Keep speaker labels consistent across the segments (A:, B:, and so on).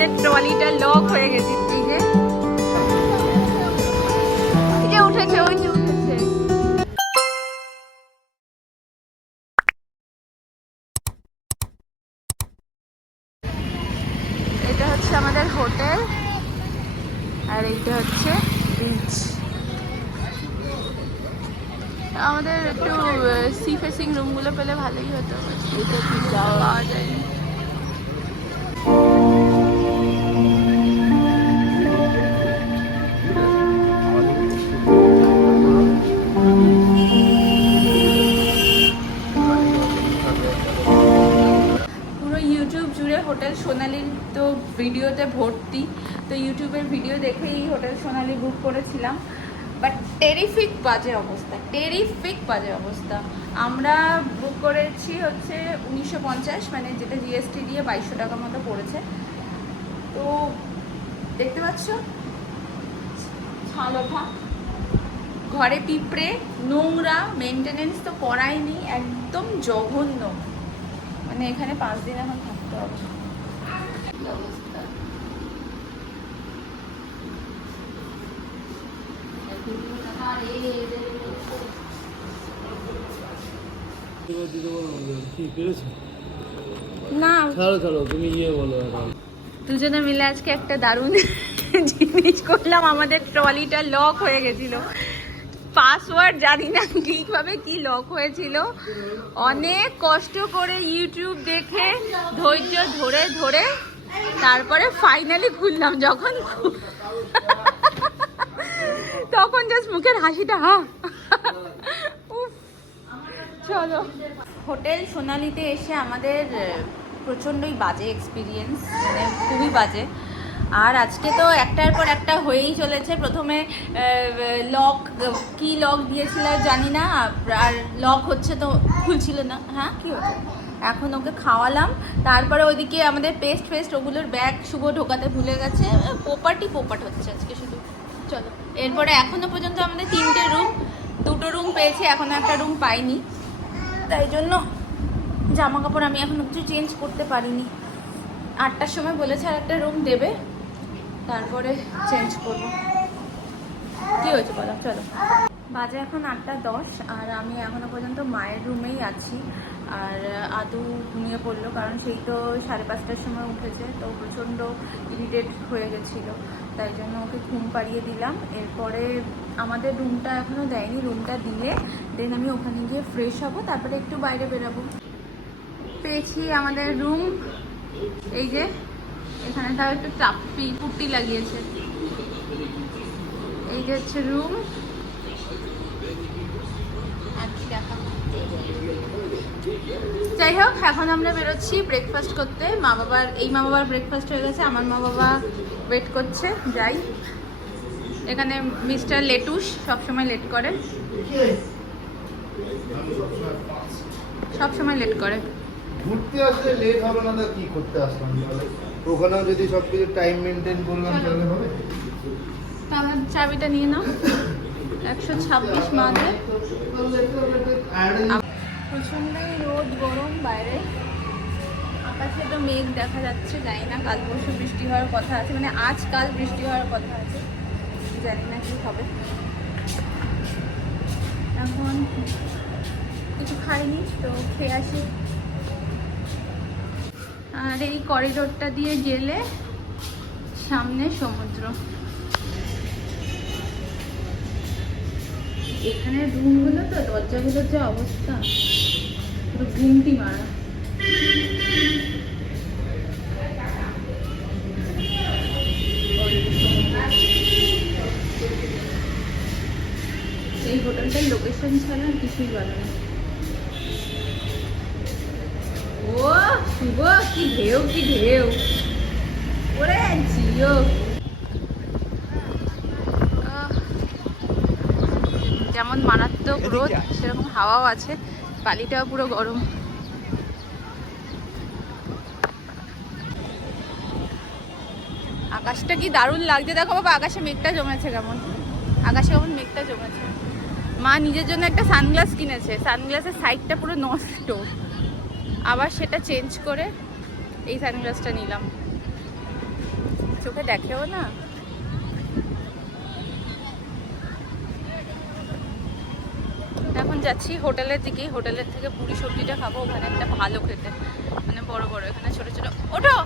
A: আমাদের ট্রলিটা লক হয়ে গেছে। ইউটিউবের ভিডিও দেখেই হোটেল সোনালি বুক করেছিলাম। বাট টেরিফিক বাজে অবস্থা টেরিফিক বাজে অবস্থা। আমরা বুক করেছি হচ্ছে উনিশশো পঞ্চাশ মানে যেটা জিএসটি দিয়ে বাইশশো টাকা মতো পড়েছে। তো দেখতে পাচ্ছ? ছাল ওঠা ঘরে পিঁপড়ে, নোংরা মেনটেনেন্স তো করাই নেই একদম জঘন্য। মানে এখানে পাঁচ দিন এখন থাকতে হবে কি অবস্থা।
B: কি পেরেছ
A: না
B: ছাড়ো ছাড়ো তুমি গিয়ে বলো
A: দুজনে মিলে আজকে একটা দারুণ জিনিস করলাম। আমাদের ট্রলিটা লক হয়ে গেছিল। পাসওয়ার্ড জানি না ঠিকভাবে কি লক হয়েছিল। অনেক কষ্ট করে ইউটিউব দেখে ধৈর্য ধরে ধরে তারপরে ফাইনালি খুললাম যখন তখন জাস্ট মুখের হাসিটা, হা। চলো। হোটেল সোনালিতে এসে আমাদের প্রচণ্ডই বাজে এক্সপিরিয়েন্স মানে খুবই বাজে। আর আজকে তো একটার পর একটা হয়েই চলেছে। প্রথমে লক কি লক দিয়েছিল জানি না, আর লক হচ্ছে তো খুলছিল না। হ্যাঁ কি হচ্ছে? এখন ওকে খাওয়ালাম। তারপরে ওইদিকে আমাদের পেস্ট ফেস্ট ওগুলোর ব্যাগ শুভ ঢোকাতে ভুলে গেছে। পোপাটি, পোপাট হচ্ছে আজকে শুধু। চলো। এরপরে এখনও পর্যন্ত আমাদের তিনটে রুম দুটো রুম পেয়েছি, এখনও একটা রুম পাইনি। তাই জন্য জামা কাপড় আমি এখনও কিছু চেঞ্জ করতে পারিনি। আটটার সময় বলেছে আর একটা রুম দেবে, তারপরে চেঞ্জ করব। কি হয়েছে বলো? চলো। বাজে এখন আটটা দশ, আর আমি এখনও পর্যন্ত মায়ের রুমেই আছি। আর আদু ঘুমিয়ে পড়ল, কারণ সেই তো সাড়ে পাঁচটার সময় উঠেছে, তো প্রচণ্ড ইরিটেট হয়ে গেছিল। তাই জন্য ওকে ঘুম পাড়িয়ে দিলাম। এরপরে আমাদের রুমটা এখনও দেয়নি, রুমটা দিলে। দেন আমি ওখানে গিয়ে ফ্রেশ হব, তারপরে একটু বাইরে বেরাবো। পেয়েছি আমাদের রুম। এই যে, এখানে তাও একটু চাপি পুটি লাগিয়েছে। এই যে হচ্ছে রুম। যাই হোক এখন আমরা বেরোচ্ছি ব্রেকফাস্ট করতে। মা বাবার এই মা বাবার ব্রেকফাস্ট হয়ে গেছে আমার মা বাবা ওয়েট করছে যাই। এখানে মিস্টার লেটুস সবসময় লেট করে। সবসময় লেট করে।
C: ঘুরতে আসলে লেট হবে না তো কি করতে আসলাম ওখানেও যদি সব কিছু টাইম মেনটেন করলাম তাহলে হবে?
A: তাহলে চাবিটা নিয়ে নাও। একশো ছাব্বিশ মাঝে প্রচণ্ডই রোদ, গরম বাইরে। আকাশে তো মেঘ দেখা যাচ্ছে, জানি না কাল পরশু বৃষ্টি হওয়ার কথা আছে মানে আজ কাল বৃষ্টি হওয়ার কথা আছে, জানি না কি হবে। এখন কিছু খাইনি, তো খেয়ে আসি। আর এই করিডোরটা দিয়ে গেলে সামনে সমুদ্র। এখানে রুমগুলো তো, দরজাগুলোর যা অবস্থা, পুরো ঘুমটি মারা। এই হোটেলটার লোকেশন ছাড়া আর কিছুই ভালো না। ও, শুভ, কি ঢেউ কি ঢেউ। ওরে, জিও। যেমন মারাত্মক রোদ সেরকম হাওয়াও আছে। বালিটাও পুরো গরম। আকাশটা কি দারুণ লাগছে। দেখো বাবা আকাশে মেঘটা জমেছে কেমন। আকাশে কেমন মেঘটা জমেছে। মা নিজের জন্য একটা সানগ্লাস কিনেছে। সানগ্লাসের সাইডটা পুরো নষ্ট। আবার সেটা চেঞ্জ করে এই সানগ্লাসটা নিলাম। চোখে দেখেও না? যাচ্ছি হোটেলের দিকে, হোটেলের থেকে পুরি সবজিটা খাব, ওখানে একটা ভালো খেতে। মানে বড় বড়, এখানে ছোট ছোট। ওঠো!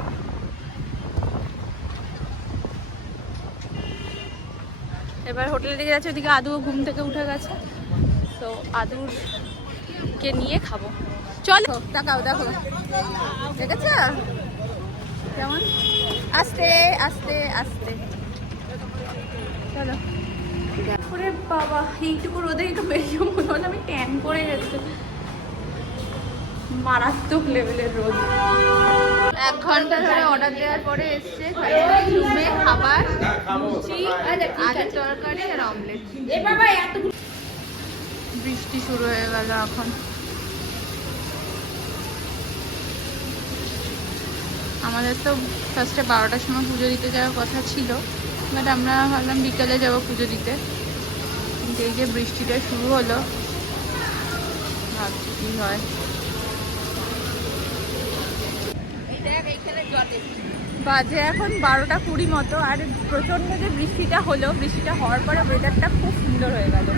A: এবার হোটেলের দিকে যাচ্ছে, ওদিকে আদুও ঘুম থেকে উঠে গেছে। তো আদুরকে নিয়ে খাব। চলো দেখাও দেখো। দেখেছ? কেমন? আস্তে আস্তে আস্তে। চলো। ওরে বাবা এইটুকু রোদে একটু বেশি মনে হলো আমি ট্যান করে গেছে। মারাত্মক লেভেলের রোদ। এক ঘণ্টা ধরে অর্ডার দেওয়ার পরে এসছে রুমে খাবার লুচি আলুর তরকারি আর অমলেট বৃষ্টি শুরু হয়ে গেল এখন। আমাদের তো ফার্স্টে বারোটার সময় পুজো দিতে যাওয়ার কথা ছিল বাট আমরা ভাবলাম বিকালে যাব পুজো দিতে। কিন্তু এই যে বৃষ্টিটা শুরু হলো। ভাবছি কি হয়। বাজে এখন বারোটা কুড়ি মতো আর প্রচণ্ড যে বৃষ্টিটা হলো বৃষ্টিটা হওয়ার পরে ওয়েদারটা খুব সুন্দর হয়ে গেল।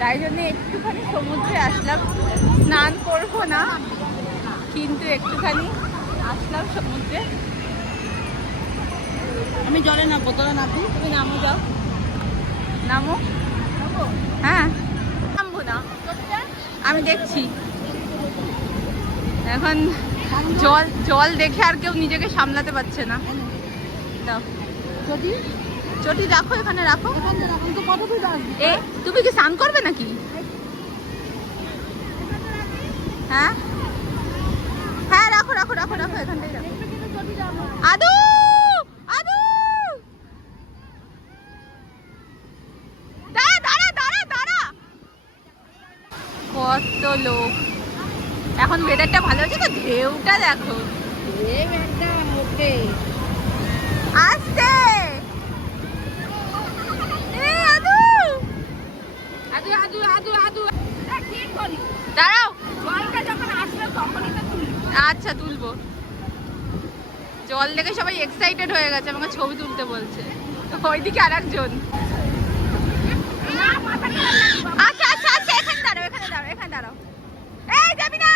A: তাই জন্য একটুখানি সমুদ্রে আসলাম। স্নান করব না কিন্তু একটুখানি আসলাম সমুদ্রে।
D: আমি জলে না বোতলে নামবি
A: তুমি নামো যাও। নামো? হ্যাঁ। আমি দেখছি। এখন জল জল দেখে আর কেউ নিজেকে সামলাতে পারছে না। দাও। চটি? রাখো এখানে রাখো। এ তুমি কি স্নান করবে নাকি? হ্যাঁ? হ্যাঁ রাখো রাখো রাখো রাখো এখানটাই রাখো। আদু! এখন ওয়েদারটা ভালো হচ্ছে তো? ঢেউটা দেখো। আসতে দাঁড়াও। আচ্ছা তুলবো। জল দেখে সবাই এক্সাইটেড হয়ে গেছে আমাকে ছবি তুলতে বলছে। ওইদিকে আর একজন আচ্ছা আচ্ছা আচ্ছা এখানে দাঁড়াও এখানে দাঁড়াও এখানে দাঁড়াও এই যাবি না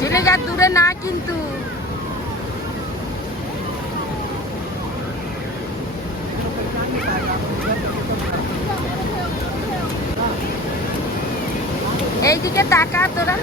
A: জেলে যা দূরে না কিন্তু তাকা তোরা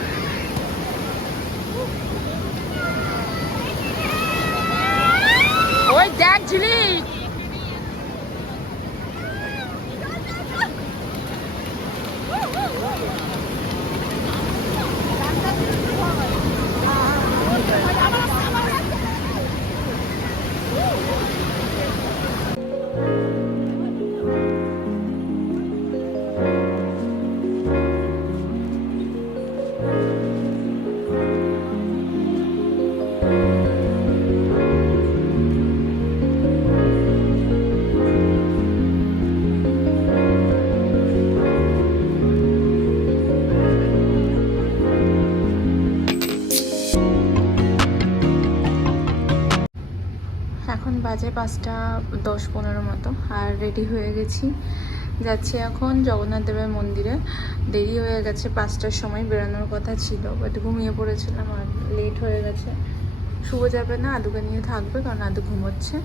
A: এখন বাজে পাঁচটা দশ পনেরো মতো, আর রেডি হয়ে গেছি। যাচ্ছি এখন জগন্নাথ দেবের মন্দিরে। দেরি হয়ে গেছে, পাঁচটার সময় বেরোনোর কথা ছিল বাট ঘুমিয়ে পড়েছিলাম আর লেট হয়ে গেছে। শুভ যাবে না, আদুকে নিয়ে থাকবে, কারণ আদু ঘুমোচ্ছে।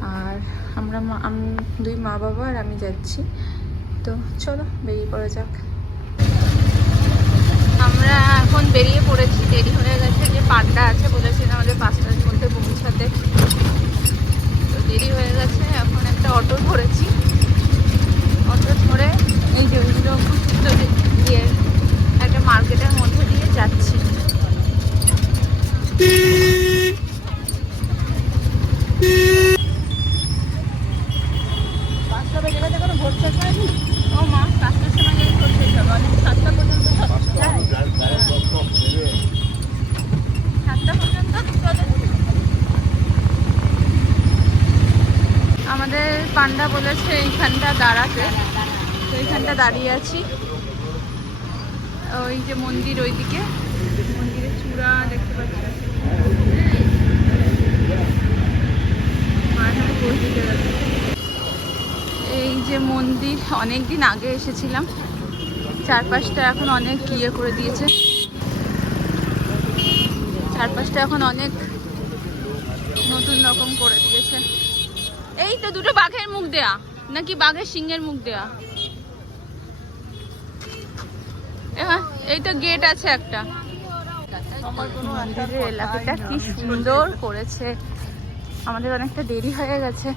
A: আর আমরা মা, আম- দুই মা বাবা আর আমি যাচ্ছি। তো চলো, বেরিয়ে পড়া যাক। আমরা এখন বেরিয়ে পড়েছি, দেরি হয়ে গেছে, যে পান্ডা আছে বলেছেন আমাদের পাঁচটার মধ্যে পৌঁছাতে। আমাদের পান্ডা বলেছে, এইখানটা দাঁড়াতে। তো এইখানটা দাঁড়িয়ে আছি। ওই যে মন্দির ওইদিকে। মন্দিরের চূড়া দেখতে পাচ্ছি। এই যে মন্দির অনেক দিন আগে এসেছিলাম। চারপাশটা এখন অনেক ইয়ে করে দিয়েছে। চারপাশটা এখন অনেক নতুন রকম করে দিয়েছে। এই তো দুটো বাঘের মুখ দেয়া, নাকি বাঘের সিংহের মুখ দেয়া? এই তো গেট আছে একটা। এলাকাটা কি সুন্দর করেছে। আমাদের অনেকটা দেরি হয়ে গেছে।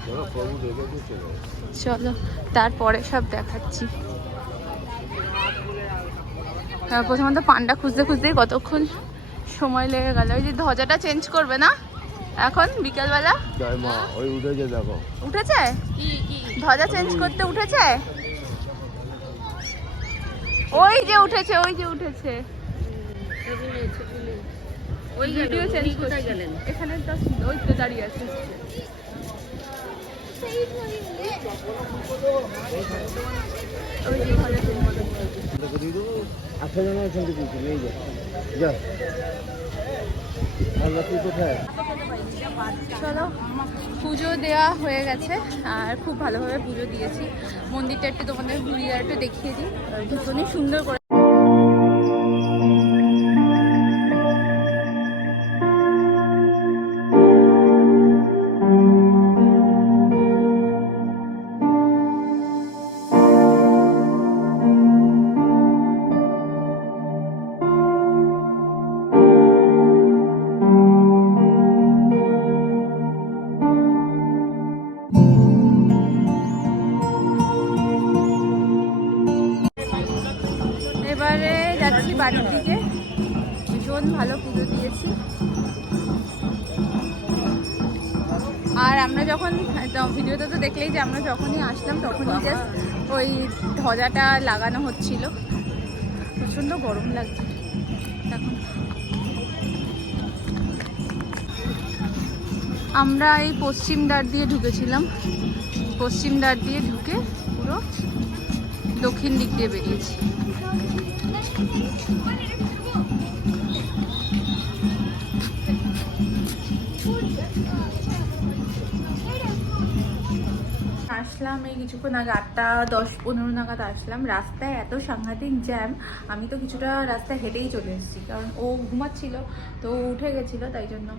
A: চলো, তারপরে সব দেখাচ্ছি। প্রথমত পান্ডা খুঁজতে খুঁজতে কতক্ষণ সময় লেগে গেল। ওই যে ধ্বজাটা চেঞ্জ করবে না? এখন বিকেলবেলা?
B: জয় মা ওই উঠেছে দেখো।
A: উঠেছে? ধ্বজা চেঞ্জ করতে উঠেছে? ওই যে উঠেছে ওই যে উঠেছে। ওই ভিডিও চেঞ্জ কোথায় গেলেন? এখানে তো ওই তো দাঁড়িয়ে আছে। করতে।
B: আচ্ছা জানা কিন্তু কিছু যা।
A: চলো, পুজো দেওয়া হয়ে গেছে, আর খুব ভালোভাবে পুজো দিয়েছি। মন্দিরটা একটু তোমাদের ঘুরিয়ে একটু দেখিয়ে দিই। ভীষণই সুন্দর করে যাচ্ছি ভীষণ ভালো পুজো দিয়েছি। আর আমরা যখন ভিডিওতে তো দেখলেই যে আমরা যখনই আসলাম তখনই জাস্ট ওই ধ্বজাটা লাগানো হচ্ছিল। প্রচণ্ড গরম লাগছে। আমরা এই পশ্চিম দ্বার দিয়ে ঢুকেছিলাম। পশ্চিম দ্বার দিয়ে ঢুকে পুরো দক্ষিণ দিক দিয়ে বেরিয়েছি। আসলাম, এই কিছুক্ষণ আগে আটটা দশ পনেরো নাগাদ আসলাম। রাস্তায় এত সাংঘাতিক জ্যাম, আমি তো কিছুটা রাস্তায় হেঁটেই চলে এসেছি, কারণ ও ঘুমাচ্ছিল, তো উঠে গেছিল, তাই জন্য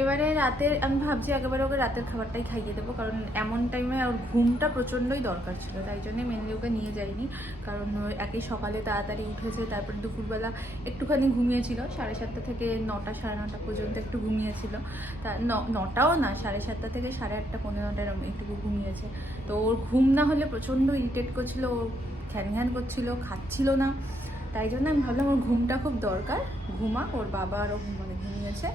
A: এবারে রাতের, আমি ভাবছি একেবারে ওকে রাতের খাবারটাই খাইয়ে দেবো, কারণ এমন টাইমে ওর ঘুমটা প্রচণ্ডই দরকার ছিল, তাই জন্যে মেনলি ওকে নিয়ে যাইনি। কারণ ও একই সকালে তাড়াতাড়ি উঠেছে তারপর দুপুরবেলা একটুখানি ঘুমিয়েছিল, সাড়ে সাতটা থেকে নটা, সাড়ে নটা পর্যন্ত একটু ঘুমিয়েছিল। তা নটাও না, সাড়ে সাতটা থেকে সাড়ে আটটা, পনেরো নটা এরকম একটু ঘুমিয়েছে। তো ওর ঘুম না হলে প্রচণ্ড ইরিটেট করছিল, ও ঘ্যান ঘ্যান করছিল, খাচ্ছিল না। তাই জন্য আমি ভাবলাম ওর ঘুমটা খুব দরকার ঘুমা ওর বাবা আরও মানে ঘুমিয়েছে।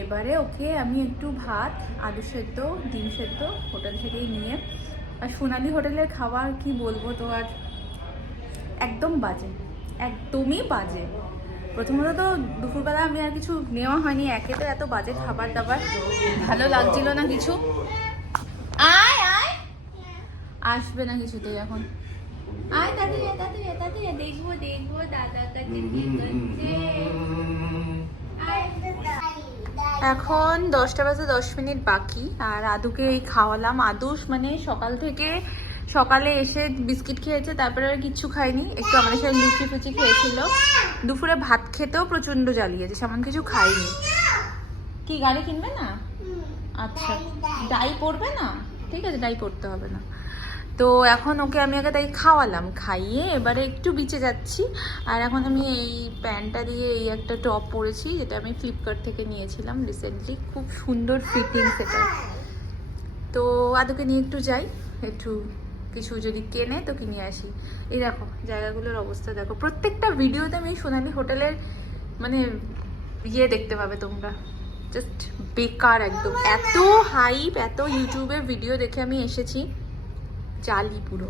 A: এবারে ওকে আমি একটু ভাত আলু সেদ্ধ ডিম সেদ্ধ হোটেল থেকেই নিয়ে। আর সোনালি হোটেলের খাবার কি বলব তো আর? একদম বাজে একদমই বাজে। প্রথমত তো দুপুরবেলা আমি আর কিছু নেওয়া হয়নি একে তো এত বাজে খাবার দাবার। ভালো লাগছিল না কিছু? আয় আয়। আসবে না কিছুতেই এখন। আয়। দেখব দেখব দাদা কাছে কি করছে। আয়। এখন দশটা বাজে দশ মিনিট বাকি আর আদুকে এই খাওয়ালাম। আদুস মানে সকাল থেকে সকালে এসে বিস্কিট খেয়েছে তারপরে আর কিচ্ছু খায়নি। একটু আমাদের সাথে লুচি ফুচি খেয়েছিল। দুপুরে ভাত খেতেও প্রচণ্ড জ্বালিয়েছে সেমন কিছু খাইনি কি গাড়ি কিনবে না? আচ্ছা। ডাই পড়বে না? ঠিক আছে ডাই পড়তে হবে না। তো এখন ওকে আমি আগে তাই খাওয়ালাম, খাইয়ে এবারে একটু বিচে যাচ্ছি। আর এখন আমি এই প্যান্টটা দিয়ে এই একটা টপ পরেছি, যেটা আমি ফ্লিপকার্ট থেকে নিয়েছিলাম রিসেন্টলি খুব সুন্দর ফিটিং সেটা তো আদুকে নিয়ে একটু যাই, একটু কিছু যদি কেনে তো কিনে আসি। এই দেখো, জায়গাগুলোর অবস্থা দেখো। প্রত্যেকটা ভিডিওতে আমি সোনালি হোটেলের মানে ইয়ে দেখতে পাবে তোমরা। জাস্ট বেকার একদম। এত হাইপ এত ইউটিউবে ভিডিও দেখে আমি এসেছি। জালি পুরো।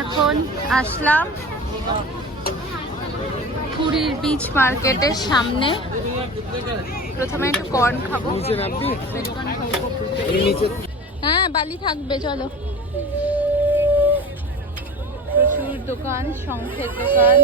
A: এখন আসলাম পুরীর বিচ মার্কেটের সামনে। প্রথমে একটু কর্ন খাব। কর্ন খাব হ্যাঁ বালি থাকবে চলো। প্রচুর দোকান শঙ্খের দোকান।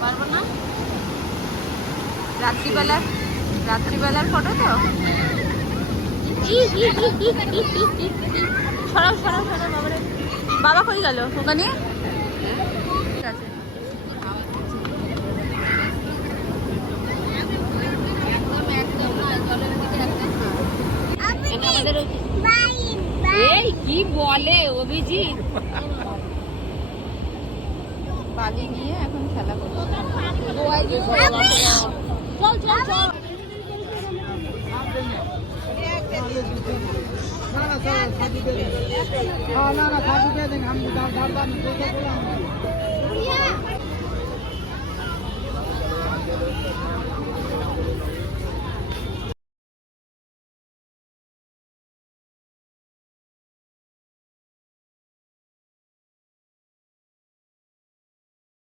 A: পারব না? রাত্রিবেলার রাত্রিবেলার ফটো তো? সরাও সরাও সরাও বাবারে। বাবা কই গেল? ওখানে এই কি বলে অভিজিৎ? বালি নিয়ে এখন খেলা করছে।